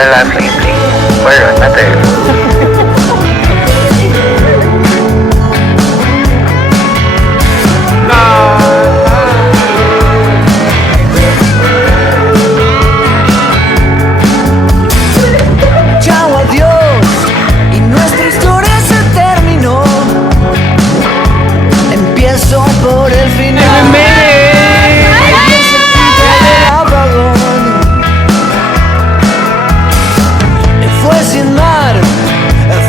my life lately. Where another? Chao, adiós, y nuestra historia se terminó. Empiezo por el final. Es el grito del apagón. Fue sin mar,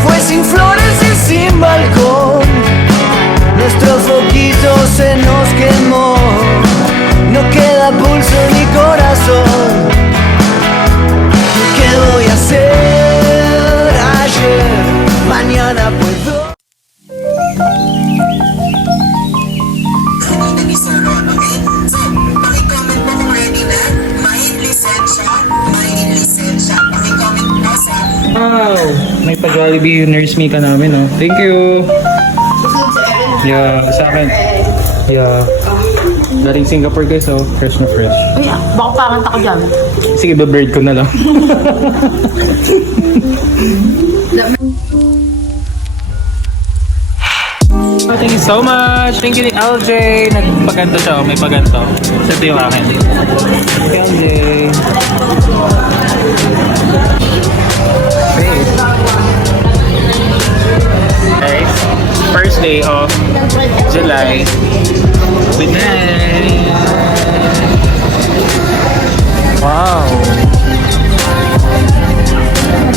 fue sin flores y sin balcón. Nuestro foquito se nos quemó. No queda pulso ni corazón. ¿Qué voy a hacer ayer? Mañana puedo. Wow! May pa-Jollibee Nurse Me ka namin, oh. Thank you! Yeah, sa akin. Yeah. Galing Singapore guys, oh. Fresh na fresh. Ay, baka parang ako dyan. Sige, ba-bird ko na lang. Oh, thank you so much! Thank you, LJ! Nagpaganto siya, oh. May paganto. Ito yung akin. Thank you, LJ! Guys, first day of July. Good night! Wow!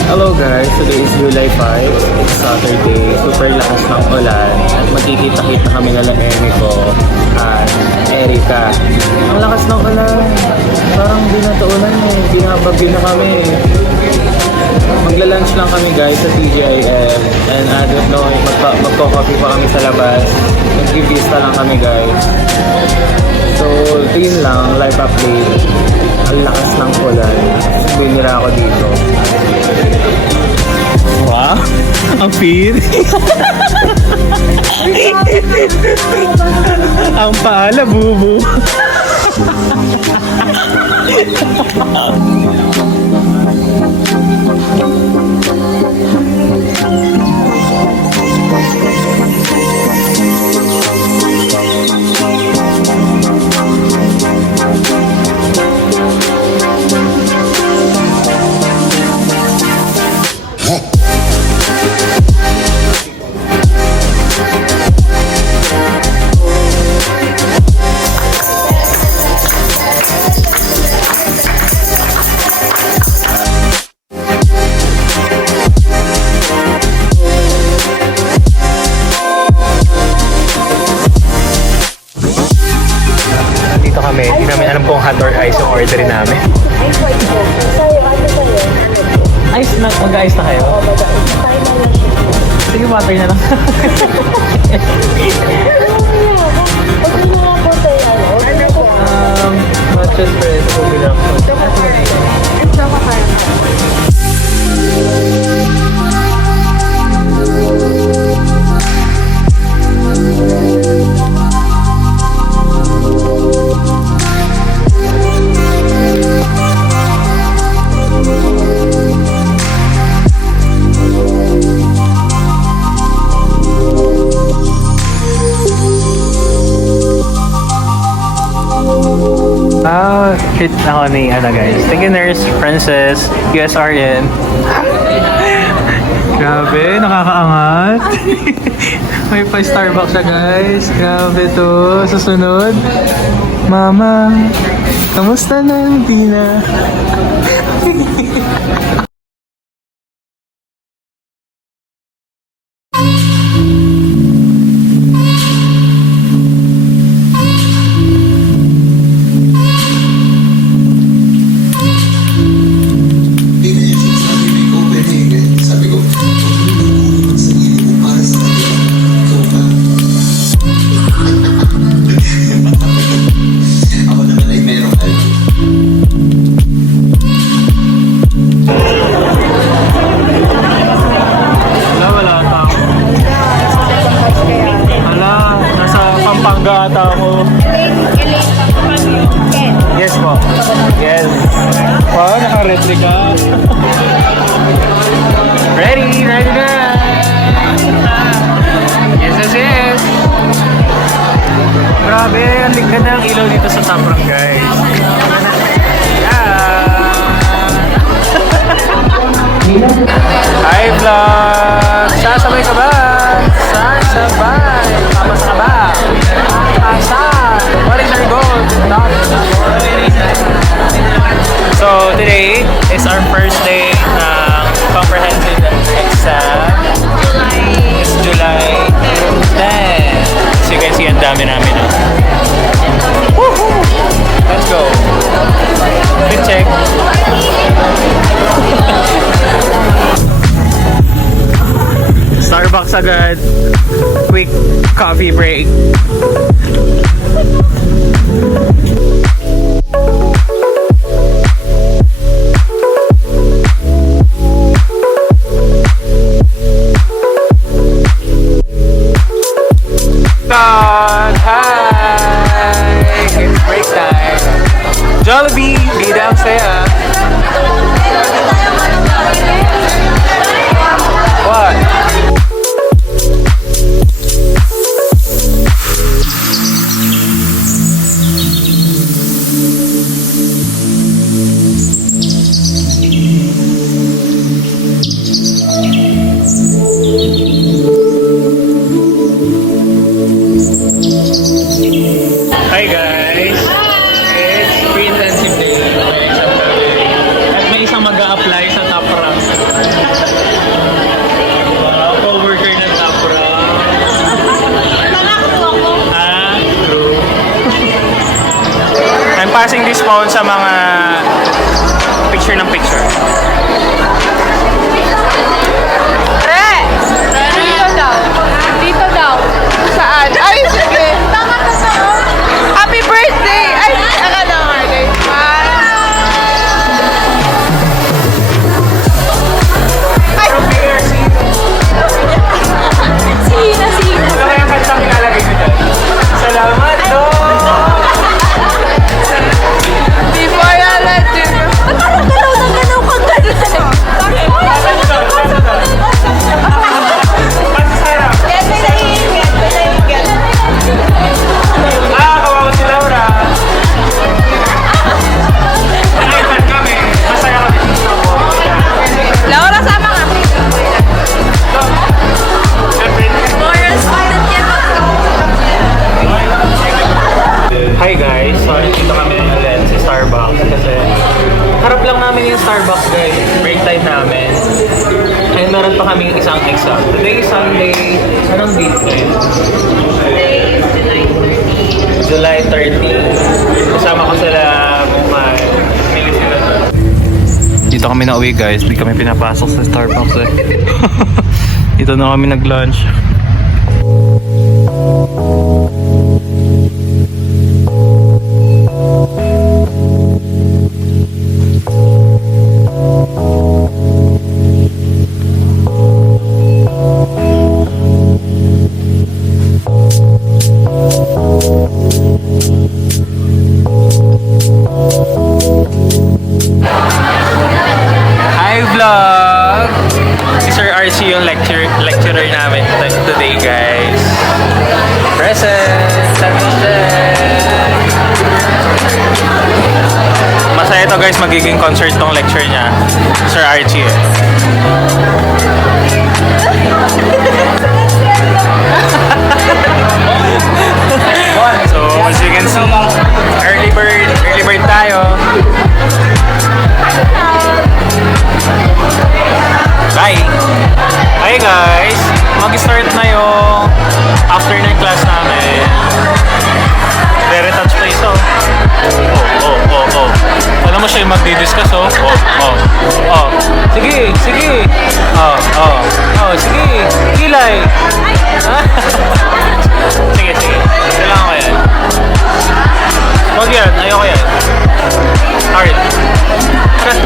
Hello guys, today is July 5. It's Saturday. Super lakas ng ulan. At magkikita-kita kami na lang Emi ko at Erika. Ang lakas ng ulan. Parang di na to ulan eh. Binabagyo na kami. Magla-lunch lang kami guys sa TGIF. And I don't know, magko-coffee pa kami sa labas. Mag-vista lang kami guys. So, yun lang, live update. Ang lakas ng ulan. Binira ako dito. Wow! Ang feed! Ang paala, bubu! Dito kami, hindi namin alam kung hot or ice yung orderin namin. Ice na, mag-ice na kayo? Sige, water na lang. Matcha espresso bilang. Hit ako ni guys. Thank you Nurse Princess USRN. Grabe, nakakaangat. May pa Starbucks siya guys. Grabe to. Susunod. Mama, kamusta na? Hindi na. ata ako. Yes po. Yes. Wow, naka-replika. Ready na! Yes. Grabe, ang ganda ng ilaw dito sa Top Rank, guys. Hi vlog! Sasabay ka ba? Sasabay! Papas ka ba? Asan? What is our goal? So today is our first day ng comprehensive exam. It's July 10. So you can see ang dami namin. Woohoo! Let's go! Quick check. Starbucks agad. Quick coffee break. Hi! It's break time. Jollibee, bida ang saya. What? Hi guys! It's pre-intensive day. May exam kami. At may isang mag-a-apply sa Top Rank. Co-worker ng Top Rank. True. I'm passing this phone sa mga picture ng picture. Dito daw. Saan? Ay, sige. Tama ka sa Happy birthday! Ay, akala ko Marley. Ay! Sina. Ano kaya ang kantang ilalagay ko dyan? Salamat doon! Before I let you go. Ba't parang galaw ka ganun? Get me the ingat. Kawawa si Laura! Nakaitan kami. Masaya kami. Laura, sama ka. Hi guys! Sorry, dito kami ulit sa Starbucks kasi harap lang namin yung Starbucks guys. Break time namin. And meron pa kaming isang exam. Today is Sunday. Anong date ngayon? July 30. Kasama ko sila Mumay. Dito kami na uwi guys. Hindi kami pinapasok sa Starbucks eh. Dito na kami nag-lunch. Hi vlog! Si Sir RC yung lecturer namin today guys. Present! Masaya to guys, magiging concert tong lecture niya. Sir RC eh. So as you can see, early bird tayo. Bye! Hi guys! Mag-start na yung afternoon class namin. Very touch place oh. Oh. Alam mo siya yung magdi-discuss oh. Oh. Sige. Oh, sige. Kilay. Sige. Kailangan ko yan. Wag yan. Ayoko yan. Alright. Hello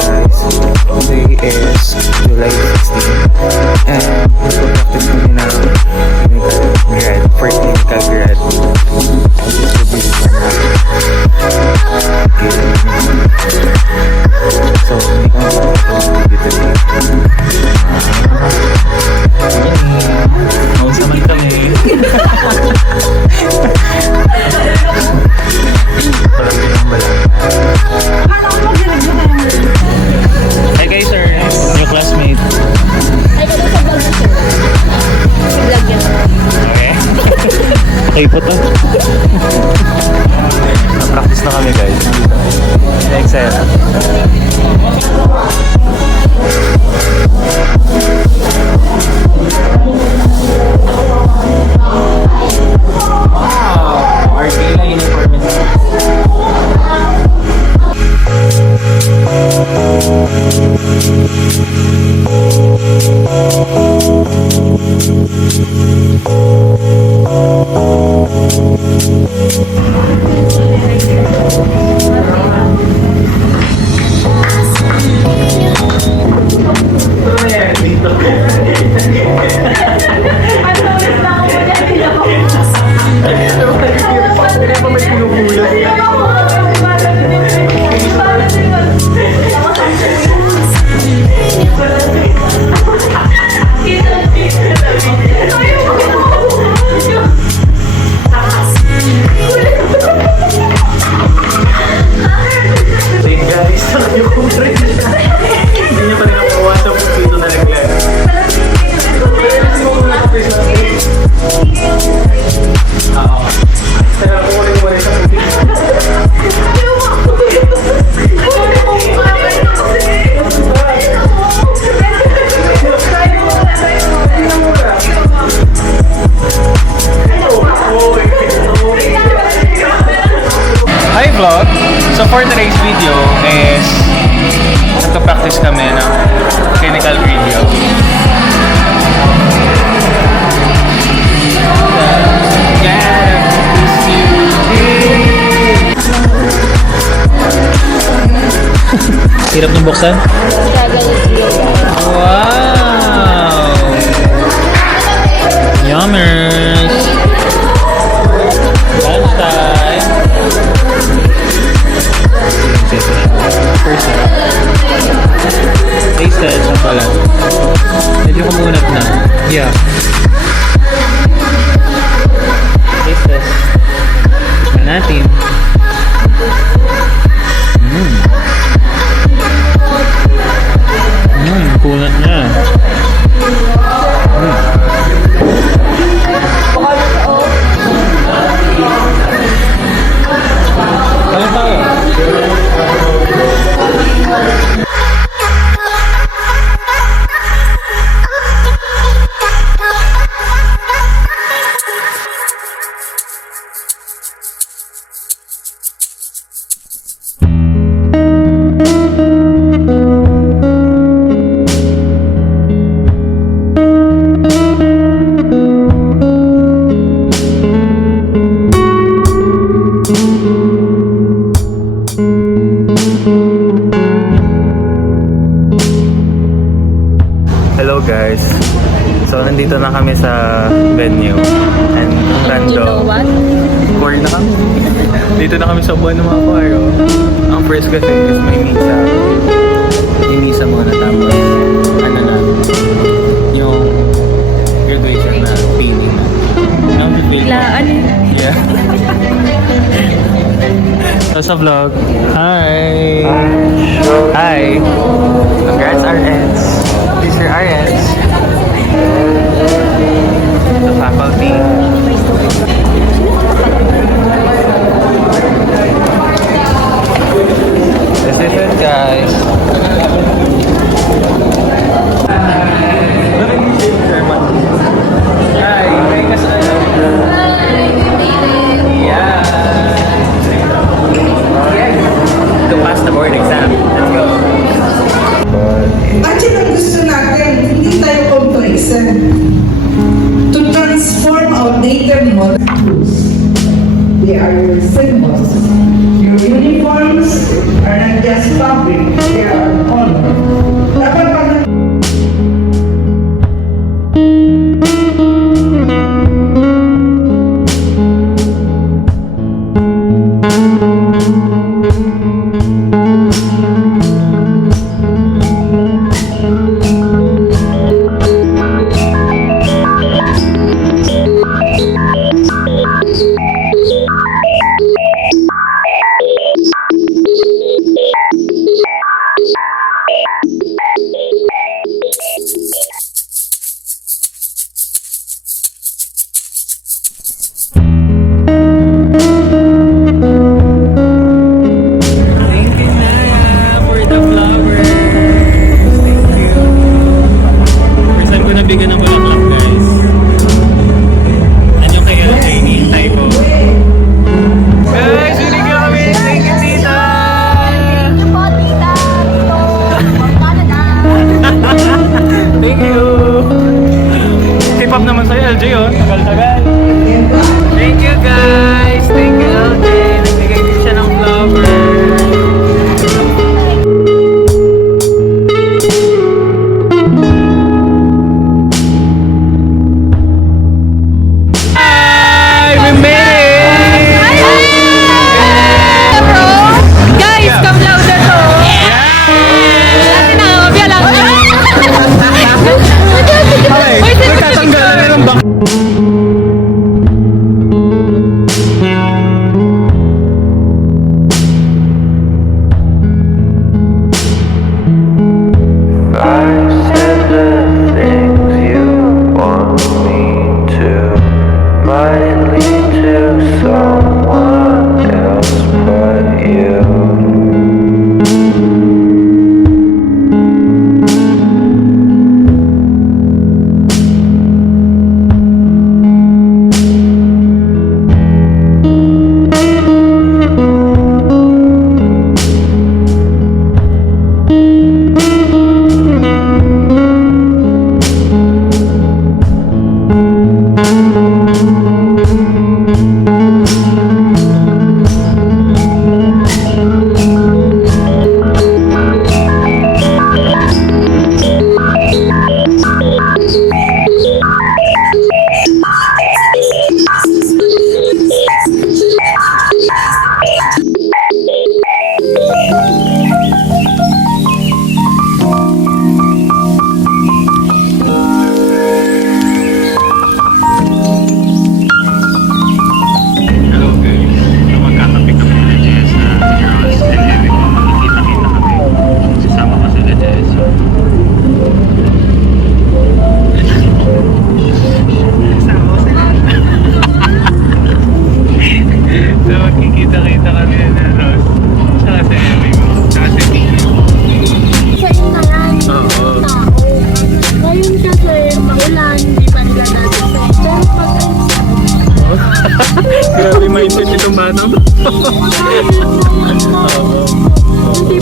guys. Today is July 16 and nagpo-practice kami na first clinical grad. This will be Hi vlog! So for today's video is nagpa-practice kami ng clinical radio. Hirap niyong buksan? Wow! Yummers! Lunchtime! First up. Taste test ang pala. Medyo kumunat na. Yeah. Taste test. Tignan natin. Kunat niya. Ano tayo? Hello guys. So nandito na kami sa venue. And random. Core na kami. Dito na kami sa buwan ng mga choir. Ang first kasi is may misa. May misa muna tapos ano na yung graduation na feeling na. Ano feeling? Yeah. So sa vlog. Hi! Hi! Congrats RNs! These are RNs. The faculty. This is it guys. Hi! Hi kasama. To pass the board exam. Let's go. Actually, ang gusto natin, hindi tayo complacent. To transform outdated models. They are your symbols. Your uniforms are not just fabric, they are honor. Dapat pag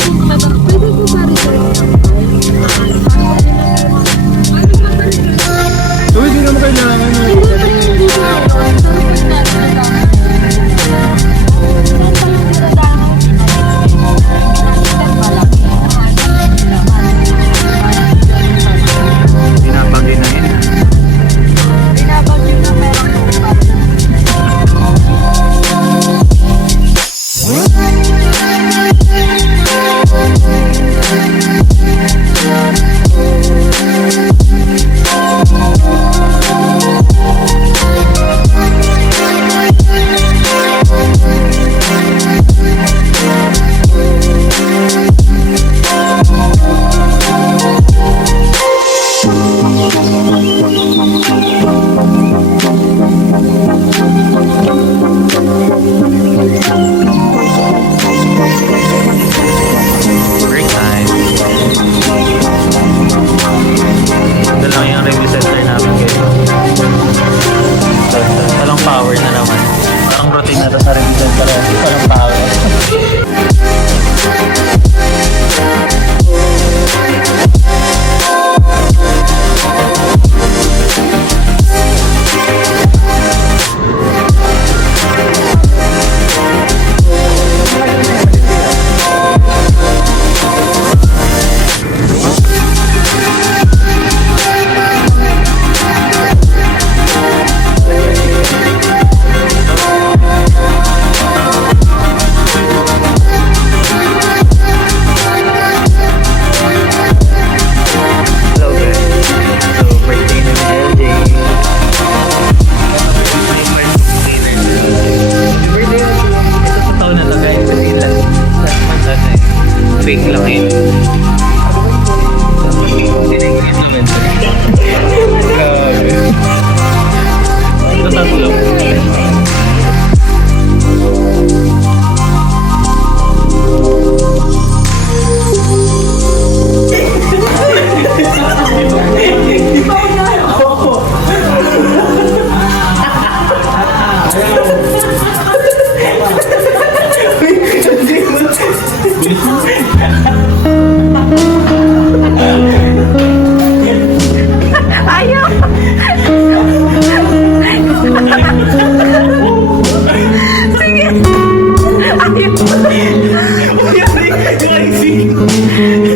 Uy, di naman kailangan. Pinapagin na yun. Break time. Ito lang yung review center namin kayo. Walang power na naman. Parang routine na to sa review center. Walang power. Hello guys. So, birthday na ni LJ. Birthday na siya. Ito sa taon na to guys. Kasi last month ano eh. Fake lang yun. Ito tatlo. Ayaw! Sige! Ayaw!